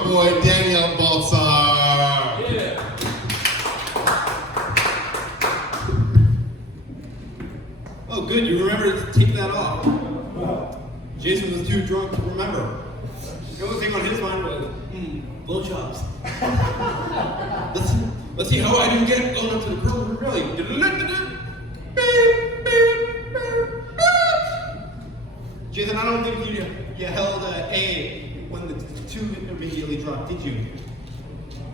my boy Daniel Baltazar. Yeah. Oh, good. You remember to take that off. Jason was too drunk to remember. The only thing on his mind was, blowjobs. let's see how I didn't get going up to the curl really. Jason, I don't think you held A when the 2 immediately dropped, did you?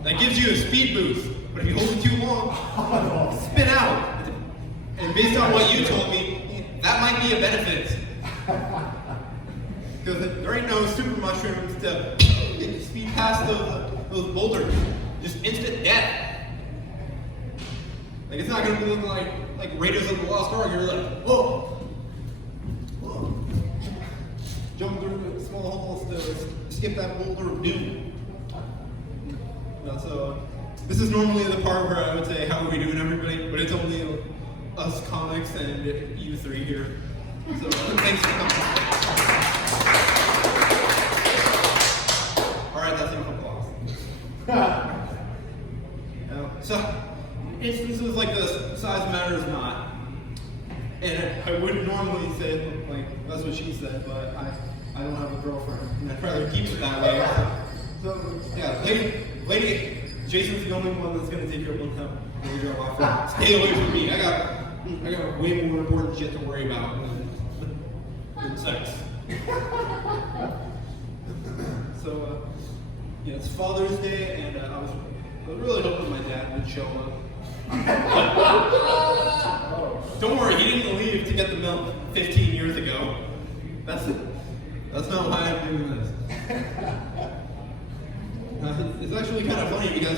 That gives you a speed boost, but if you hold it too long, spin out. And based on what you told me, that might be a benefit. Because there ain't no super mushrooms to speed past those boulders. Just instant death. Like, it's not going to be looking like Raiders of the Lost Ark. You're like, whoa. Jump through small holes to skip that boulder of doom. So, this is normally the part where I would say, how are we doing, everybody? But it's only us comics and you 3 here. So, thanks for coming. Alright, that's enough applause. So, instances like this, size matters not. And I wouldn't normally say, like, that's what she said, but I don't have a girlfriend, and I'd rather keep it that way. So yeah, lady, Jason's the only one that's gonna take your one time. Stay away from me. I got way more important shit to worry about than sex. So yeah, it's Father's Day, and I was really hoping my dad would show up. Don't worry, he didn't leave to get the milk 15 years ago. That's not why I'm doing this. It's actually kind of funny because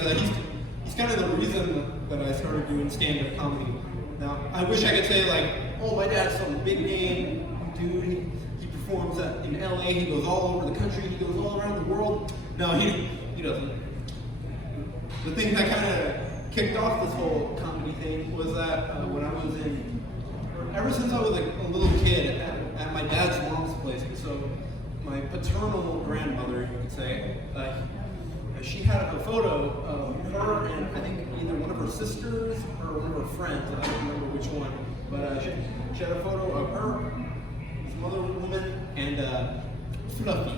he's kind of the reason that I started doing stand-up comedy. Now, I wish I could say like, oh, my dad's some big name dude. He performs in LA. He goes all over the country. He goes all around the world. No, he doesn't. The thing that kind of kicked off this whole comedy thing was that when I was ever since I was like a little kid at my dad's mom's place, so my paternal grandmother, you could say, she had a photo of her and I think either one of her sisters or one of her friends, I don't remember which one, but she had a photo of her, some other woman, and Fluffy.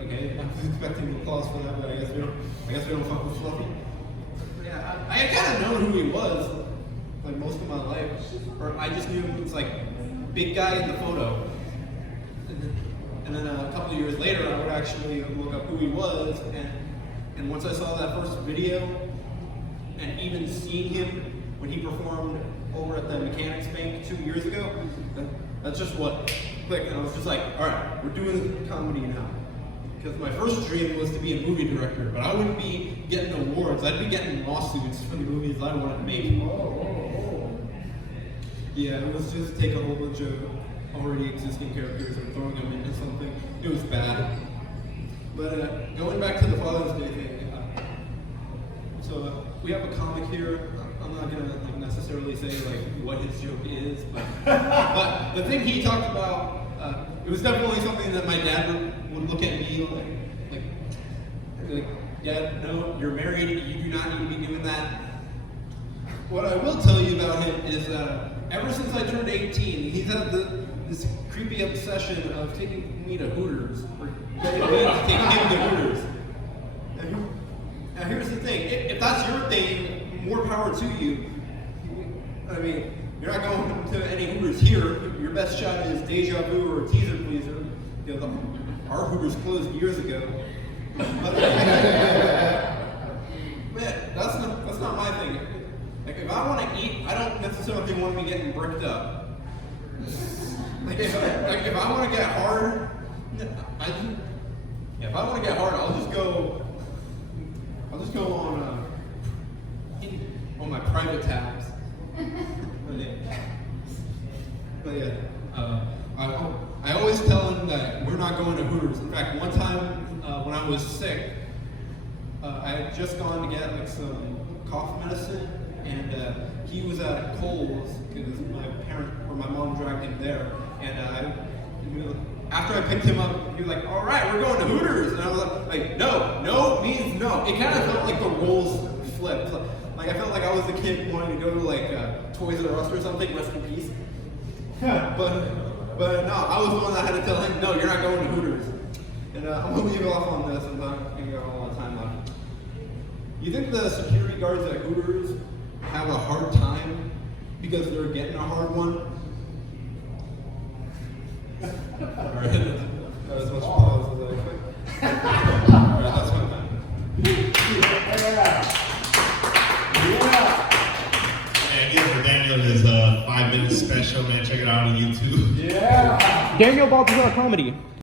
Okay, I was expecting applause for that, but I guess we don't fuck with Fluffy. Yeah, I kind of known who he was, like most of my life, or I just knew he was like big guy in the photo. And then a couple of years later, I would actually look up who he was, and once I saw that first video, and even seeing him when he performed over at the Mechanics Bank 2 years ago, that's just what clicked, and I was just like, all right, we're doing comedy now. Because my first dream was to be a movie director, but I wouldn't be getting awards. I'd be getting lawsuits for the movies I wanted to make. Yeah, it was just take a whole bunch of already existing characters and throwing them into something. It was bad. But going back to the Father's Day thing, so we have a comic here. I'm not gonna necessarily say what his joke is, but the thing he talked about, it was definitely something that my dad would look at me like, Dad, no, you're married, you do not need to be doing that. What I will tell you about him is that ever since I turned 18, he's had this creepy obsession of taking me to Hooters, or getting me to take him to Hooters. Now here's the thing, if that's your thing, more power to you. I mean, you're not going to any Hooters here. Your best shot is Deja Vu or Teaser Pleaser. Our Hooters closed years ago. But, man, that's not my thing. Like, if I want to eat, I don't necessarily want to be getting bricked up. Like if I want to get hard, I'll just go on my private tabs. But yeah, I always tell him that we're not going to Hooters. In fact, one time when I was sick, I had just gone to get some cough medicine, and he was at Kohl's because my mom dragged him there. And after I picked him up, he was like, "All right, we're going to Hooters." And I like no means no. It kind of felt like the roles flipped. Like I felt like I was the kid wanting to go to like Toys R Us or something. Rest in peace. But no, I was the one that had to tell him, no, you're not going to Hooters. And I'm gonna leave it off on this. I'm not gonna go all the time left. You think the security guards at Hooters have a hard time because they're getting a hard one? Alright, that was as much pause as I expected. Alright, that's my time. And again, for Daniel, his 5 minute special, man. Check it out on YouTube. Daniel Baltazar comedy.